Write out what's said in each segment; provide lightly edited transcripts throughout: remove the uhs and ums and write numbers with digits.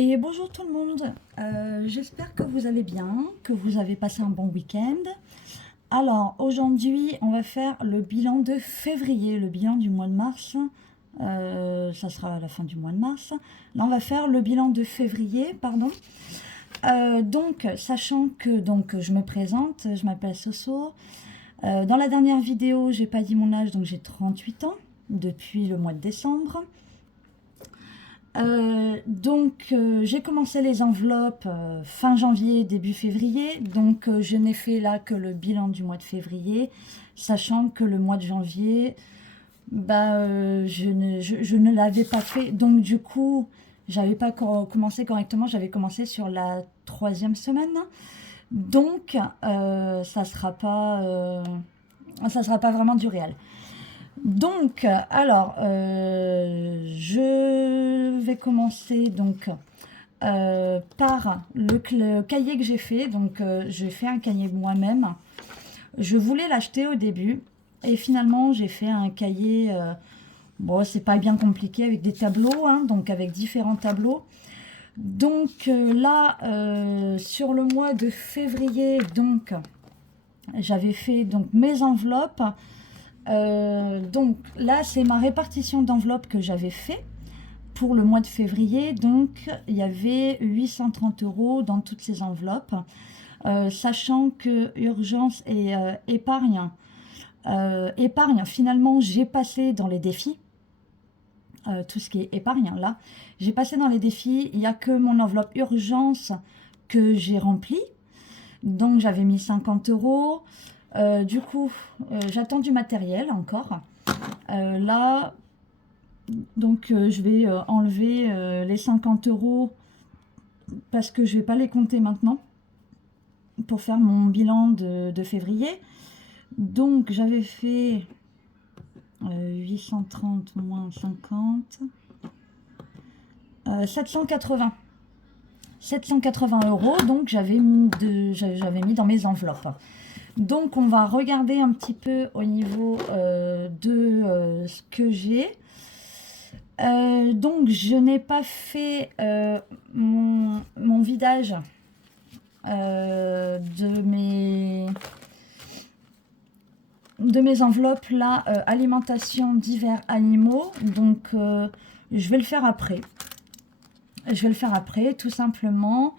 Et bonjour tout le monde. J'espère que vous allez bien, que vous avez passé un bon week-end. Alors aujourd'hui on va faire le bilan de février, le bilan du mois de mars. Ça sera à la fin du mois de mars. Là on va faire le bilan de février, pardon. Donc sachant que je me présente, je m'appelle Soso. Dans la dernière vidéo j'ai pas dit mon âge, donc j'ai 38 ans depuis le mois de décembre. J'ai commencé les enveloppes fin janvier, début février, donc je n'ai fait là que le bilan du mois de février, sachant que le mois de janvier, je ne l'avais pas fait, donc du coup, j'avais pas commencé correctement, j'avais commencé sur la 3e semaine, donc ça sera pas vraiment du réel. Donc, alors, je vais commencer par le cahier que j'ai fait. Donc, j'ai fait un cahier moi-même. Je voulais l'acheter au début et finalement, j'ai fait un cahier. Bon, c'est pas bien compliqué avec des tableaux, hein, donc avec différents tableaux. Donc là, sur le mois de février, donc j'avais fait mes enveloppes. Donc là, c'est ma répartition d'enveloppes que j'avais fait pour le mois de février. Donc, il y avait 830 € dans toutes ces enveloppes, sachant que urgence et épargne, finalement, j'ai passé dans les défis. Tout ce qui est épargne, là, j'ai passé dans les défis. Il n'y a que mon enveloppe urgence que j'ai remplie. Donc, j'avais mis 50 €. Du coup, j'attends du matériel encore. Là, je vais enlever les 50 € parce que je ne vais pas les compter maintenant pour faire mon bilan de février. Donc, j'avais fait 830 moins 50, 780. 780 €, donc j'avais mis dans mes enveloppes. Donc on va regarder un petit peu au niveau de ce que j'ai. Donc je n'ai pas fait mon vidage de mes enveloppes là, alimentation divers animaux. Donc je vais le faire après. Tout simplement.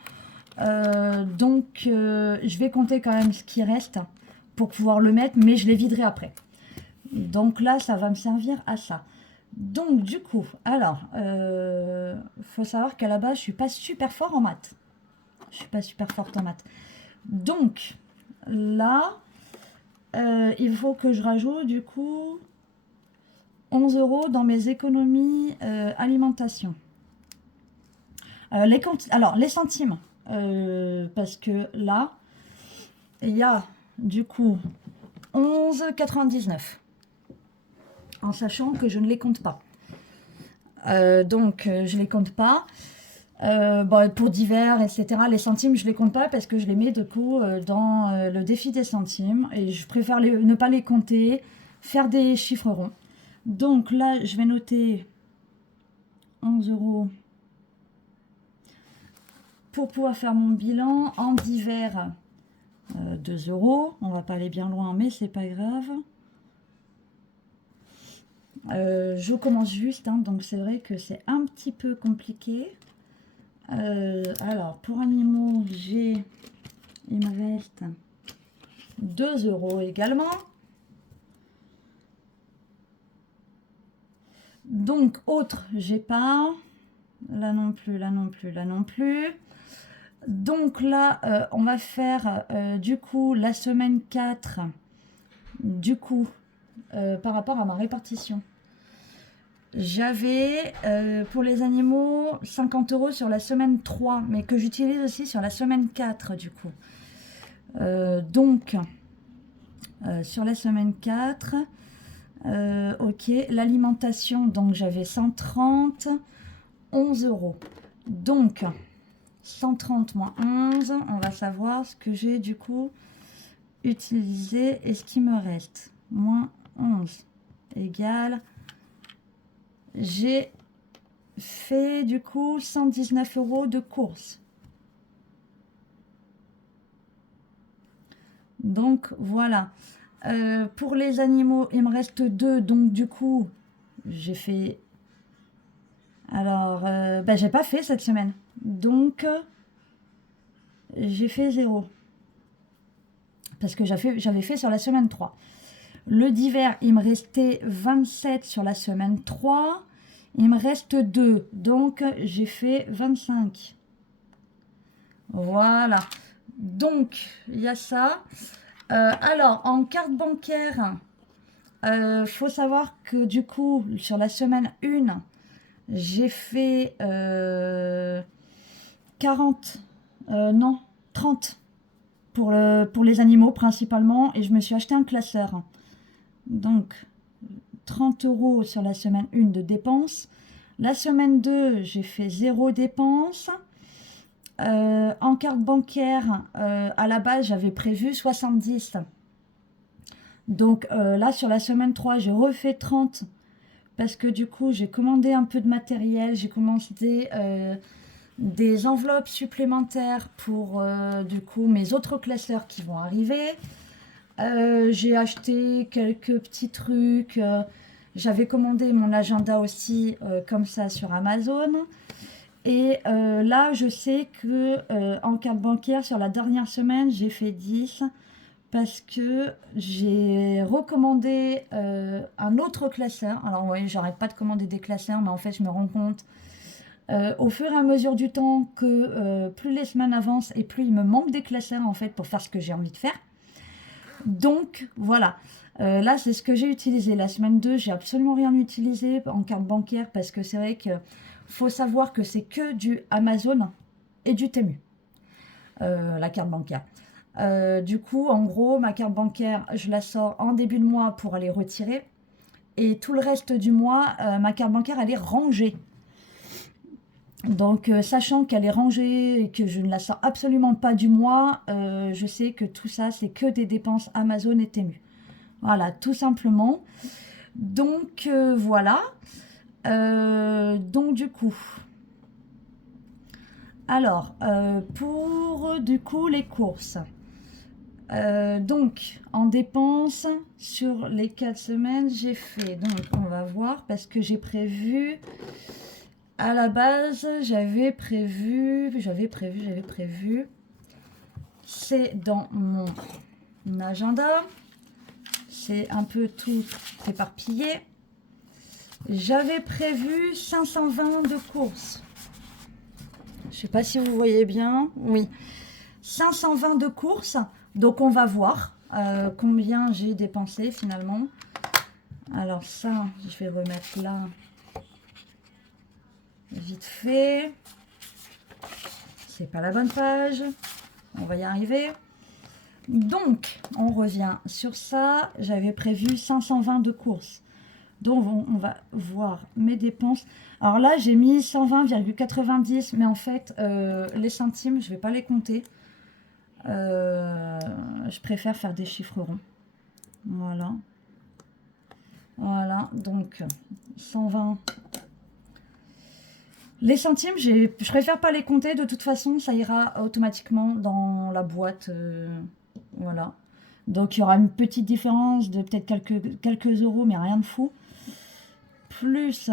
Je vais compter quand même ce qui reste pour pouvoir le mettre, mais je les viderai après. Donc là, ça va me servir à ça. Donc du coup, alors, faut savoir qu'à la base, je suis pas super fort en maths. Je suis pas super forte en maths. Donc là, il faut que je rajoute du coup 11 € dans mes économies alimentation. Les centimes. Parce que là, il y a du coup 11,99 en sachant que je ne les compte pas. Je les compte pas. Pour divers, etc. Les centimes, je les compte pas parce que je les mets du coup dans le défi des centimes et je préfère ne pas les compter, faire des chiffres ronds. Donc là, je vais noter 11 € pour pouvoir faire mon bilan. En divers, 2 €. On va pas aller bien loin, mais c'est pas grave. Je commence juste, hein, donc c'est vrai que c'est un petit peu compliqué. Alors, pour animaux, il me reste 2 € également. Donc, autre, j'ai pas. Là non plus, là non plus, là non plus. Donc là, on va faire du coup la semaine 4, du coup, par rapport à ma répartition. J'avais pour les animaux 50 € sur la semaine 3, mais que j'utilise aussi sur la semaine 4 du coup. Sur la semaine 4, ok, l'alimentation, donc j'avais 130, 11 €. Donc 130 moins 11, on va savoir ce que j'ai du coup utilisé et ce qui me reste. Moins 11 égale, j'ai fait du coup 119 € de courses. Donc voilà. Pour les animaux, il me reste 2. Donc du coup, j'ai fait... Alors, bah, j'ai pas fait cette semaine. Donc, j'ai fait 0. Parce que j'avais fait sur la semaine 3. Le d'hiver, il me restait 27 sur la semaine 3. Il me reste 2. Donc, j'ai fait 25. Voilà. Donc, il y a ça. Alors, en carte bancaire, faut savoir que du coup, sur la semaine 1, j'ai fait 40, non, 30 pour les animaux principalement. Et je me suis acheté un classeur. Donc, 30 € sur la semaine 1 de dépenses. La semaine 2, j'ai fait 0 dépenses. En carte bancaire, à la base, j'avais prévu 70. Donc là, sur la semaine 3, j'ai refait 30 parce que du coup, j'ai commandé un peu de matériel. J'ai commandé des enveloppes supplémentaires pour du coup mes autres classeurs qui vont arriver. J'ai acheté quelques petits trucs. J'avais commandé mon agenda aussi comme ça sur Amazon. Et là, je sais que en carte bancaire, sur la dernière semaine, j'ai fait 10 parce que j'ai recommandé un autre classeur. Alors oui, j'arrête pas de commander des classeurs, mais en fait, je me rends compte au fur et à mesure du temps que plus les semaines avancent et plus il me manque des classeurs en fait pour faire ce que j'ai envie de faire. Donc voilà. Là, c'est ce que j'ai utilisé. La semaine 2, j'ai absolument rien utilisé en carte bancaire parce que c'est vrai que faut savoir que c'est que du Amazon et du Temu, la carte bancaire. Du coup, en gros, ma carte bancaire, je la sors en début de mois pour aller retirer. Et tout le reste du mois, ma carte bancaire, elle est rangée. Donc, sachant qu'elle est rangée et que je ne la sors absolument pas du mois, je sais que tout ça, c'est que des dépenses Amazon et Temu. Voilà, tout simplement. Donc, voilà. Donc, du coup... Alors, pour du coup les courses... donc, en dépenses, sur les 4 semaines, j'ai fait, donc on va voir, parce que j'ai prévu, à la base, j'avais prévu, c'est dans mon agenda, c'est un peu tout éparpillé, j'avais prévu 520 de courses, je sais pas si vous voyez bien, oui, 520 de courses. Donc on va voir combien j'ai dépensé finalement. Alors ça, je vais remettre là vite fait. C'est pas la bonne page. On va y arriver. Donc on revient sur ça. J'avais prévu 520 de courses. Donc on va voir mes dépenses. Alors là j'ai mis 120,90, mais en fait les centimes je vais pas les compter. Je préfère faire des chiffres ronds. Voilà. Voilà, donc 120. Les centimes, je préfère pas les compter. De toute façon, ça ira automatiquement dans la boîte. Voilà. Donc il y aura une petite différence de peut-être quelques euros, mais rien de fou. Plus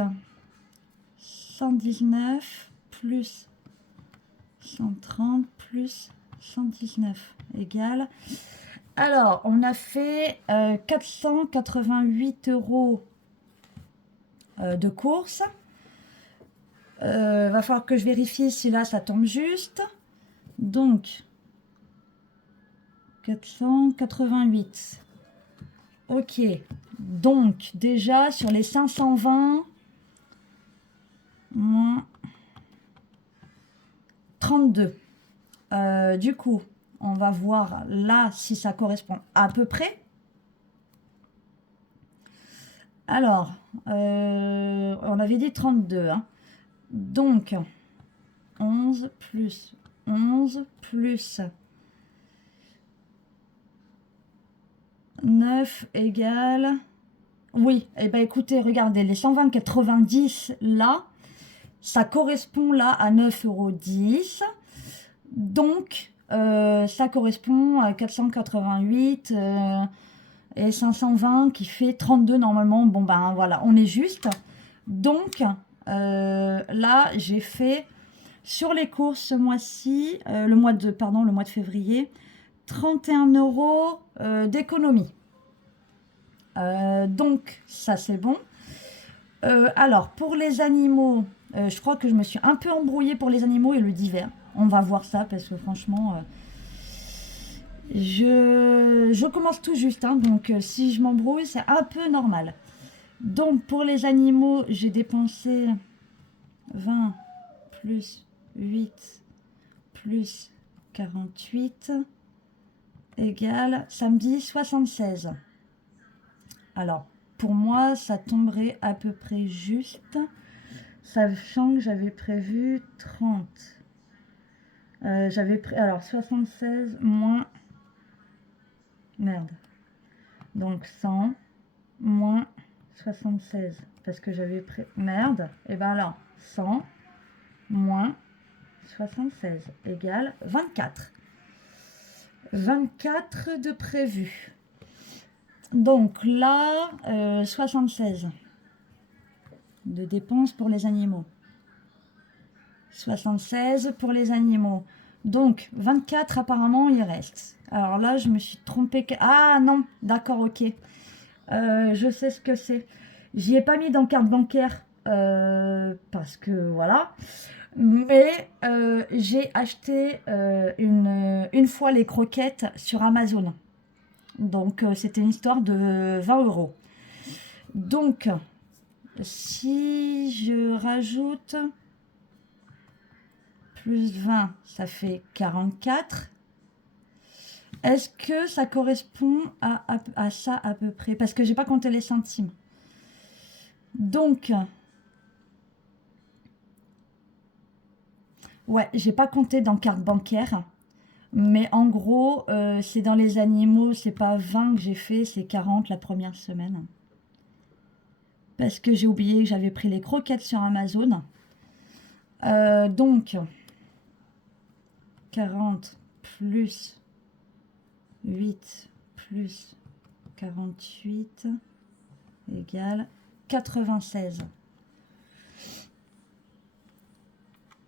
119, plus 130, plus 119 égale. Alors, on a fait 488 € de courses. Va falloir que je vérifie si là ça tombe juste. Donc, 488. Ok. Donc, déjà sur les 520, moins 32. Du coup, on va voir là si ça correspond à peu près. Alors, on avait dit 32. Hein. Donc, 11 plus 11 plus 9 égale... Oui, et eh bien écoutez, regardez, les 120,90 là, ça correspond là à 9,10 €. Donc, ça correspond à 488 et 520 qui fait 32 normalement. Bon, ben voilà, on est juste. Donc, là, j'ai fait sur les courses ce mois-ci, le mois de février, 31 € d'économie. Donc, ça c'est bon. Alors, pour les animaux, je crois que je me suis un peu embrouillée pour les animaux et le divers. On va voir ça parce que franchement, je commence tout juste. Hein, donc, si je m'embrouille, c'est un peu normal. Donc, pour les animaux, j'ai dépensé 20 plus 8 plus 48 égale samedi 76. Alors, pour moi, ça tomberait à peu près juste, sachant que j'avais prévu 30. Alors 76 moins... Merde. Donc 100 moins 76. Parce que j'avais Merde. Et ben alors, 100 moins 76 égale 24. 24 de prévu. Donc là, 76 de dépenses pour les animaux. 76 pour les animaux. Donc 24 apparemment il reste. Alors là je me suis trompée. Ah non, d'accord, ok. Je sais ce que c'est. J'y ai pas mis dans carte bancaire parce que voilà. Mais j'ai acheté une fois les croquettes sur Amazon. Donc c'était une histoire de 20 €. Donc si je rajoute plus 20, ça fait 44. Est-ce que ça correspond à ça à peu près? Parce que j'ai pas compté les centimes. Donc, ouais, j'ai pas compté dans carte bancaire. Mais en gros, c'est dans les animaux, c'est pas 20 que j'ai fait, c'est 40 la première semaine. Parce que j'ai oublié que j'avais pris les croquettes sur Amazon. Donc, 40 plus 8 plus 48 égale 96.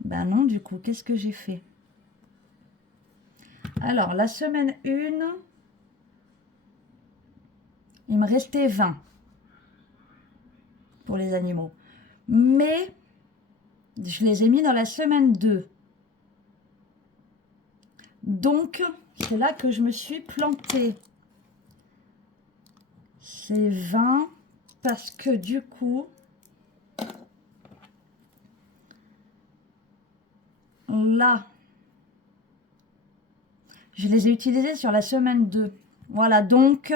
Ben non, du coup, qu'est-ce que j'ai fait? Alors, la semaine 1, il me restait 20 pour les animaux. Mais, je les ai mis dans la semaine 2. Donc, c'est là que je me suis plantée. C'est 20 parce que du coup, là, je les ai utilisés sur la semaine 2. Voilà, donc,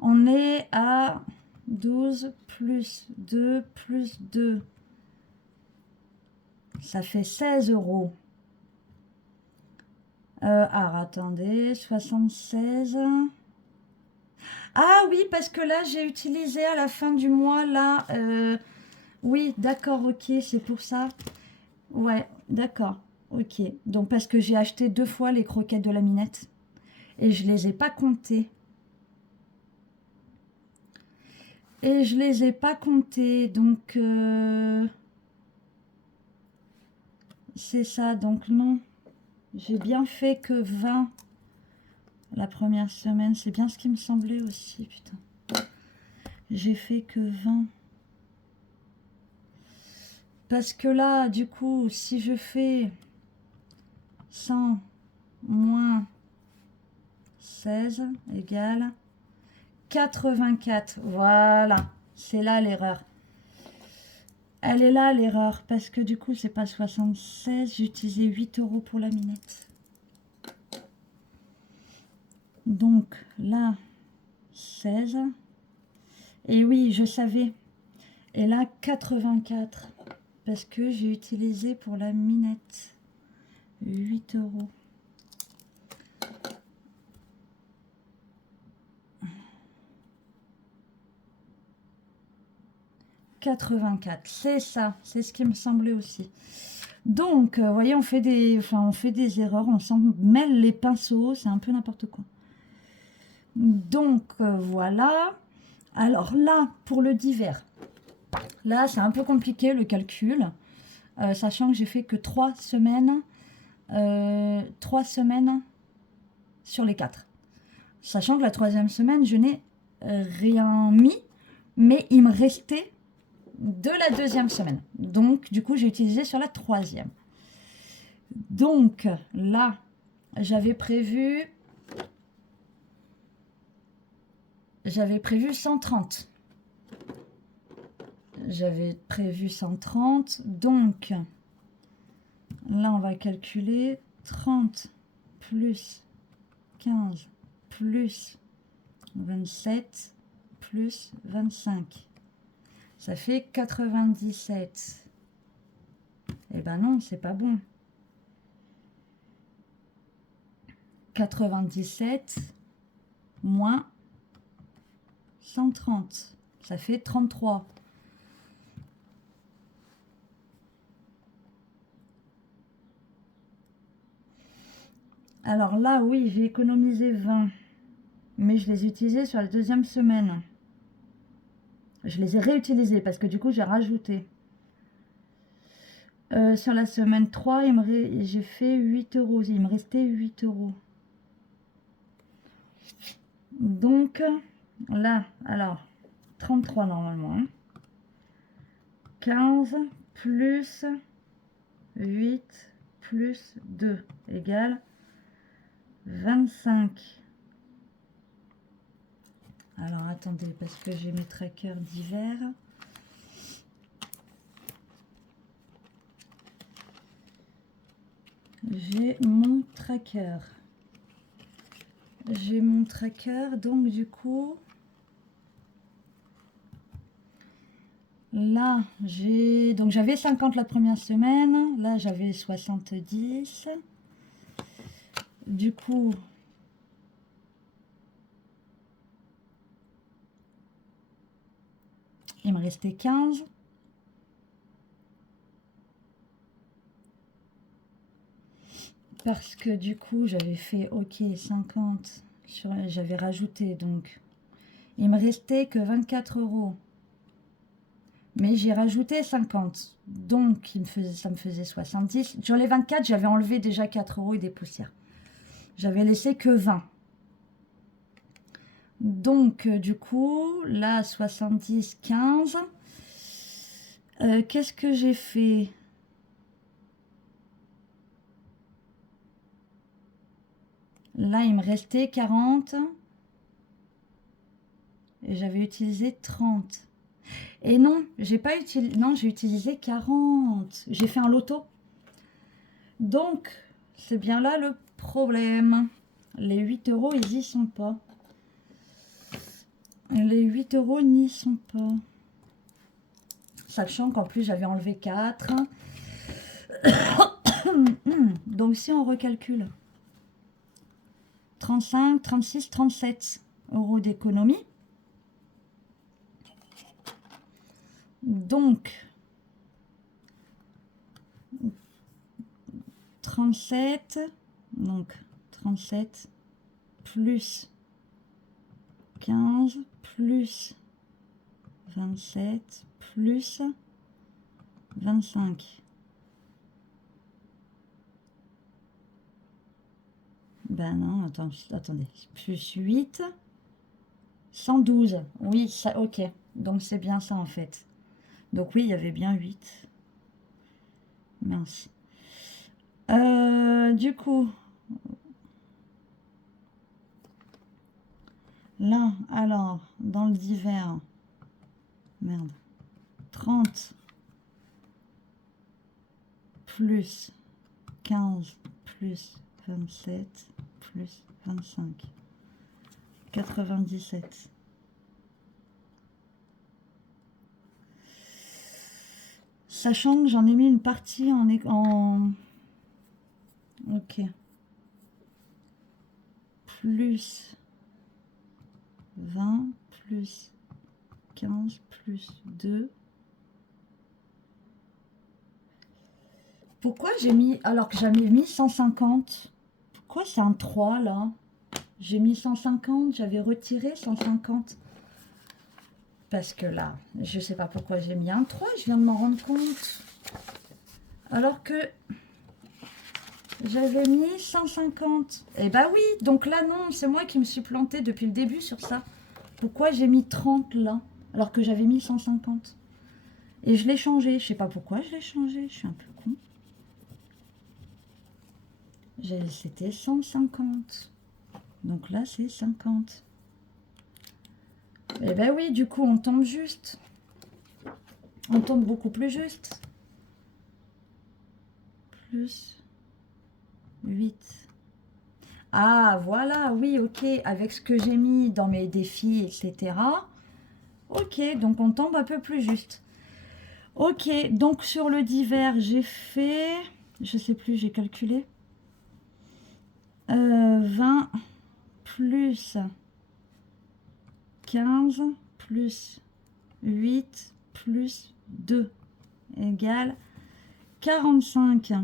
on est à 12 plus 2 plus 2. Ça fait 16 €. Attendez, 76. Ah oui, parce que là, j'ai utilisé à la fin du mois, là... oui, d'accord, ok, c'est pour ça. Ouais, d'accord, ok. Donc, parce que j'ai acheté 2 fois les croquettes de la Minette. Et je les ai pas comptées. Donc... c'est ça, donc non. J'ai bien fait que 20 la première semaine. C'est bien ce qui me semblait aussi, putain. J'ai fait que 20. Parce que là, du coup, si je fais 100 moins 16 égale 84. Voilà, c'est là l'erreur. Elle est là l'erreur, parce que du coup, c'est pas 76. J'ai utilisé 8 € pour la Minette. Donc là, 16. Et oui, je savais. Et là, 84. Parce que j'ai utilisé pour la Minette 8 €. 84. C'est ça, c'est ce qui me semblait aussi. Donc, vous voyez, on fait des erreurs, on s'en mêle les pinceaux, c'est un peu n'importe quoi. Donc, voilà. Alors là, pour le divers, là, c'est un peu compliqué le calcul, sachant que j'ai fait que 3 semaines, 3 semaines sur les 4. Sachant que la 3e semaine, je n'ai rien mis, mais il me restait de la 2e semaine. Donc, du coup, j'ai utilisé sur la 3e. Donc, là, j'avais prévu 130. J'avais prévu 130. Donc, là, on va calculer 30 plus 15 plus 27 plus 25. Ça fait 97. Eh ben non, c'est pas bon. 97 moins 130. Ça fait 33. Alors là, oui, j'ai économisé 20. Mais je les ai utilisés sur la 2e semaine. Je les ai réutilisés parce que du coup, j'ai rajouté. Sur la semaine 3, j'ai fait 8 euros. Il me restait 8 euros. Donc, là, alors, 33 normalement. Hein. 15 plus 8 plus 2 égale 25. Alors, attendez, parce que j'ai mes trackers divers. J'ai mon tracker. Donc du coup, là, j'avais 50 la première semaine. Là, j'avais 70. Du coup, il me restait 15. Parce que du coup, j'avais fait OK 50. J'avais rajouté, donc il me restait que 24 euros. Mais j'ai rajouté 50. Donc, ça me faisait 70. Sur les 24, j'avais enlevé déjà 4 euros et des poussières. J'avais laissé que 20. Donc, du coup, là, 70, 15. Qu'est-ce que j'ai fait? Là, il me restait 40. Et j'avais utilisé 30. Et non, j'ai pas utilisé. Non, j'ai utilisé 40. J'ai fait un loto. Donc, c'est bien là le problème. Les 8 euros, ils y sont pas. Les 8 euros n'y sont pas. Sachant qu'en plus, j'avais enlevé 4. Donc, si on recalcule, 35, 36, 37 euros d'économie. Donc, 37, donc 37 plus 15 plus 27 plus 25. Ben non, attendez. Plus 8, 112. Oui, ça, ok. Donc c'est bien ça en fait. Donc oui, il y avait bien 8. Mince. Du coup, là, alors, dans le divers, merde, 30 plus 15 plus 27 plus 25, 97. Sachant que j'en ai mis une partie en... Ok. Plus 20 plus 15 plus 2 Pourquoi j'ai mis, alors que j'avais mis 150? Pourquoi c'est un 3 là? J'ai mis 150, j'avais retiré 150. Parce que là, je sais pas pourquoi j'ai mis un 3, je viens de m'en rendre compte. Alors que j'avais mis 150. Eh bah oui, donc là non, c'est moi qui me suis plantée depuis le début sur ça. Pourquoi j'ai mis 30 là, alors que j'avais mis 150? Et je l'ai changé, je sais pas pourquoi je l'ai changé, je suis un peu con. C'était 150. Donc là, c'est 50. Eh ben oui, du coup, on tombe juste. On tombe beaucoup plus juste. Plus 8. Ah, voilà, oui, ok. Avec ce que j'ai mis dans mes défis, etc. Ok, donc on tombe un peu plus juste. Ok, donc sur le divers, j'ai fait... Je sais plus, j'ai calculé. 20 plus 15 plus 8 plus 2 égale 45.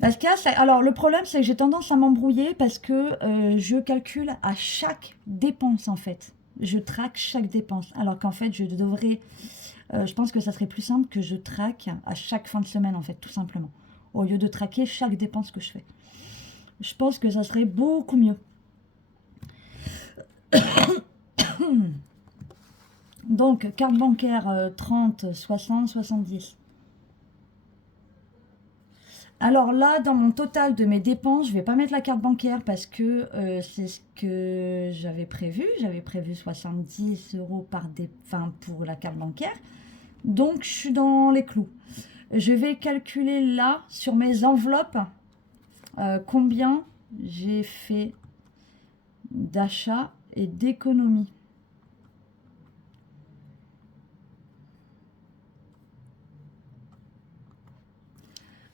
Parce que, alors le problème c'est que j'ai tendance à m'embrouiller parce que je calcule à chaque dépense en fait. Je traque chaque dépense. Alors qu'en fait je devrais, je pense que ça serait plus simple que je traque à chaque fin de semaine en fait, tout simplement. Au lieu de traquer chaque dépense que je fais. Je pense que ça serait beaucoup mieux. Donc, carte bancaire 30, 60, 70. Alors là, dans mon total de mes dépenses, je ne vais pas mettre la carte bancaire parce que c'est ce que j'avais prévu. J'avais prévu 70 € pour la carte bancaire. Donc, je suis dans les clous. Je vais calculer là, sur mes enveloppes, combien j'ai fait d'achats et d'économies.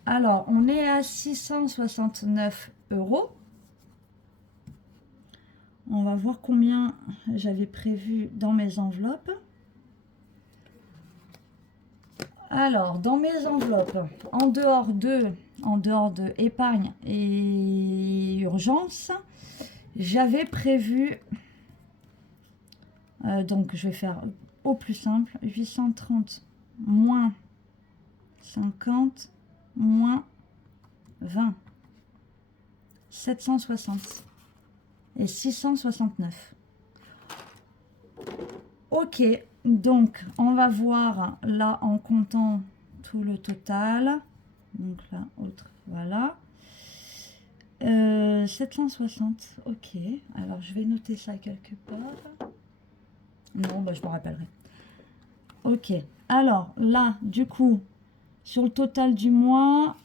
Alors, on est à 669 €. On va voir combien j'avais prévu dans mes enveloppes. Alors, dans mes enveloppes, en dehors de épargne et urgence, j'avais prévu, donc je vais faire au plus simple, 830 moins 50 moins 20, 760 et 669. Ok, donc on va voir là en comptant tout le total. Donc là, autre, voilà. 760, ok. Alors je vais noter ça quelque part. Non, bah, je me rappellerai. Ok, alors là, du coup, sur le total du mois,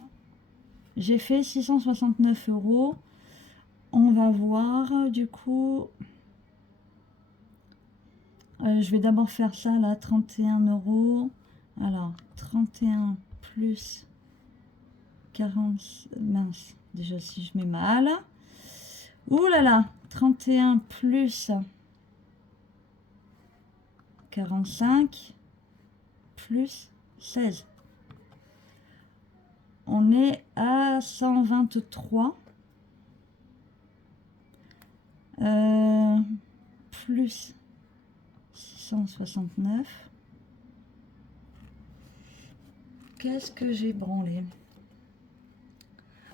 j'ai fait 669 €. On va voir, du coup, je vais d'abord faire ça là, 31 €. Alors, 31 plus 40, mince, déjà si je mets mal. Ouh là là, 31 plus 45 plus 16. On est à 123 plus 669. Qu'est-ce que j'ai branlé?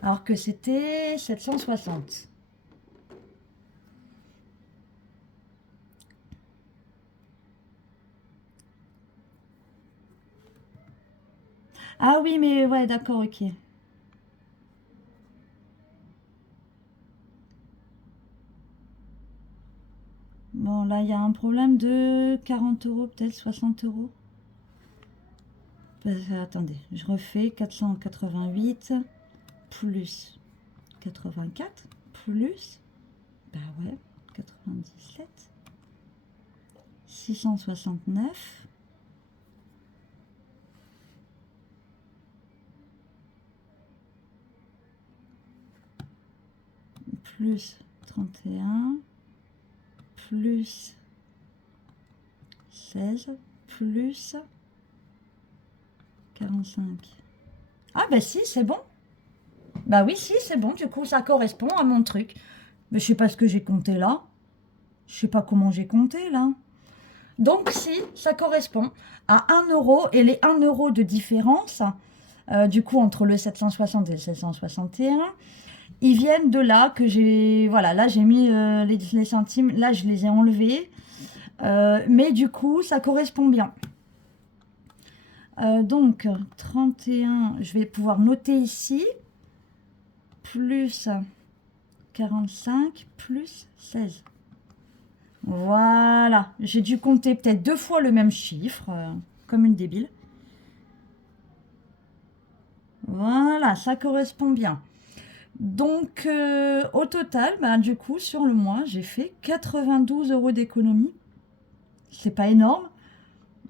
Alors que c'était 760. Ah oui, mais ouais, d'accord, ok. Bon, là, il y a un problème de 40 €, peut-être 60 €. Attendez, je refais 488 plus 84 plus, bah ouais, 97, 669 plus 31 plus 16 plus 45. Ah bah si, c'est bon. Bah oui, si, c'est bon. Du coup, ça correspond à mon truc. Mais je sais pas ce que j'ai compté là. Je sais pas comment j'ai compté là. Donc si, ça correspond à 1 euro. Et les 1 euro de différence, du coup, entre le 760 et le 761, ils viennent de là que j'ai... Voilà, là j'ai mis les centimes. Là, je les ai enlevés. Mais du coup, ça correspond bien. Donc, 31, je vais pouvoir noter ici. Plus 45 plus 16. Voilà, j'ai dû compter peut-être 2 fois le même chiffre, comme une débile. Voilà, ça correspond bien. Donc, au total, bah, du coup, sur le mois, j'ai fait 92 euros d'économie. C'est pas énorme,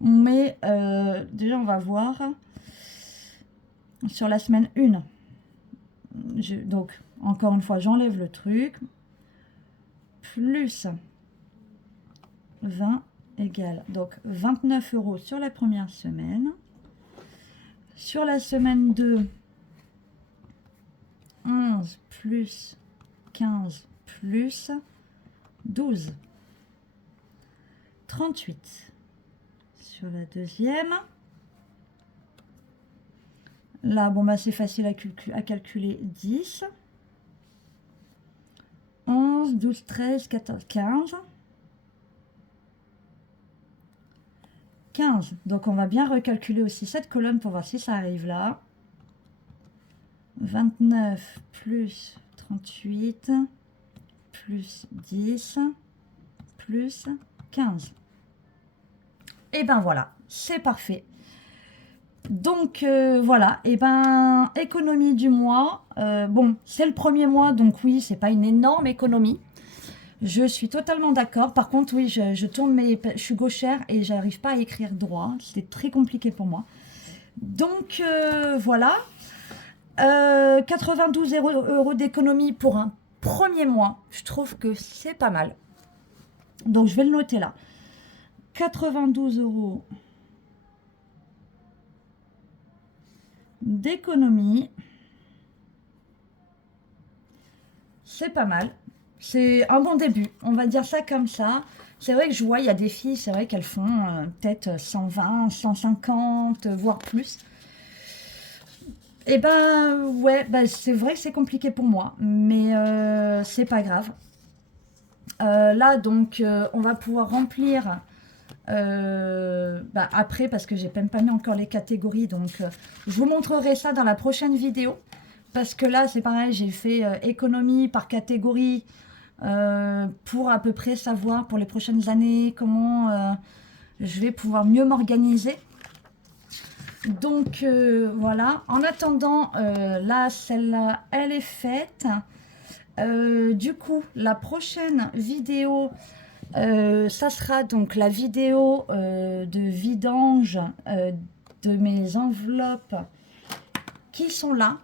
mais déjà, on va voir sur la semaine 1. Donc, encore une fois, j'enlève le truc. Plus 20 égale donc 29 euros sur la première semaine. Sur la semaine 2, 11 plus 15 plus 12. 38. Sur la deuxième. Là, bon, bah, c'est facile à calculer. 10. 11, 12, 13, 14, 15. 15. Donc, on va bien recalculer aussi cette colonne pour voir si ça arrive là. 29 plus 38 plus 10 plus 15. Et ben voilà, c'est parfait. Donc voilà, et ben économie du mois. Bon, c'est le premier mois, donc oui, c'est pas une énorme économie. Je suis totalement d'accord. Par contre, oui, je tourne je suis gauchère et j'arrive pas à écrire droit. C'est très compliqué pour moi. Donc voilà. 92 euros d'économie pour un premier mois. Je trouve que c'est pas mal. Donc je vais le noter là. 92 euros d'économie. C'est pas mal. C'est un bon début. On va dire ça comme ça. C'est vrai que je vois, il y a des filles, c'est vrai qu'elles font peut-être 120, 150, voire plus. Et ben ouais, ben, c'est vrai que c'est compliqué pour moi, mais c'est pas grave. Là donc on va pouvoir remplir après parce que j'ai même pas mis encore les catégories, donc je vous montrerai ça dans la prochaine vidéo. Parce que là c'est pareil, j'ai fait économie par catégorie pour à peu près savoir pour les prochaines années comment je vais pouvoir mieux m'organiser. Donc voilà, en attendant, là celle-là elle est faite. Du coup la prochaine vidéo, ça sera donc la vidéo de vidange de mes enveloppes qui sont là.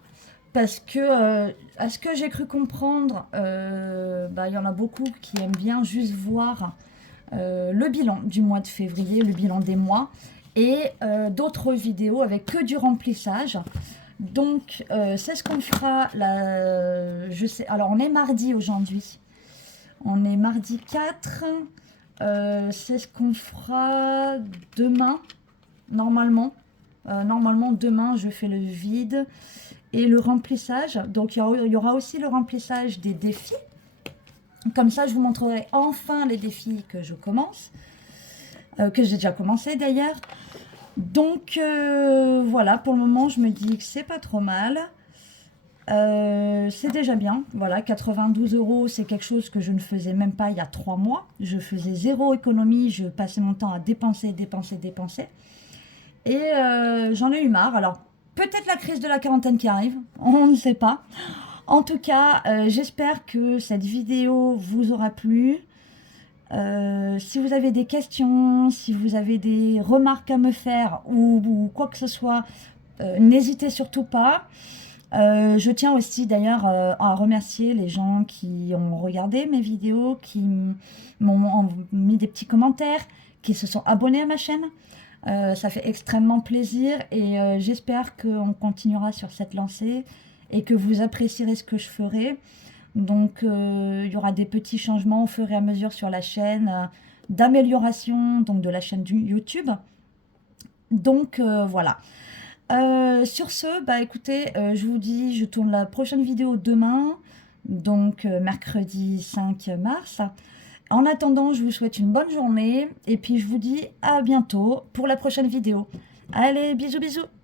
Parce que, à ce que j'ai cru comprendre, il y en a beaucoup qui aiment bien juste voir le bilan du mois de février, le bilan des mois. Et d'autres vidéos avec que du remplissage. Donc c'est ce qu'on fera là, je sais. Alors on est mardi aujourd'hui. On est mardi 4. C'est ce qu'on fera demain, normalement. Normalement demain je fais le vide et le remplissage. Donc il y aura aussi le remplissage des défis. Comme ça je vous montrerai enfin les défis que je commence. Que j'ai déjà commencé d'ailleurs. Donc voilà, pour le moment je me dis que c'est pas trop mal. C'est déjà bien. Voilà, 92 euros, c'est quelque chose que je ne faisais même pas il y a 3 mois. Je faisais zéro économie, je passais mon temps à dépenser. Et j'en ai eu marre. Alors peut-être la crise de la quarantaine qui arrive, on ne sait pas. En tout cas, j'espère que cette vidéo vous aura plu. Si vous avez des questions, si vous avez des remarques à me faire ou quoi que ce soit, n'hésitez surtout pas. Je tiens aussi d'ailleurs à remercier les gens qui ont regardé mes vidéos, qui m'ont mis des petits commentaires, qui se sont abonnés à ma chaîne. Ça fait extrêmement plaisir et j'espère qu'on continuera sur cette lancée et que vous apprécierez ce que je ferai. Donc il y aura des petits changements au fur et à mesure sur la chaîne, d'amélioration donc de la chaîne du YouTube. Donc voilà. Sur ce, bah écoutez, je vous dis, je tourne la prochaine vidéo demain, donc mercredi 5 mars. En attendant, je vous souhaite une bonne journée et puis je vous dis à bientôt pour la prochaine vidéo. Allez, bisous bisous!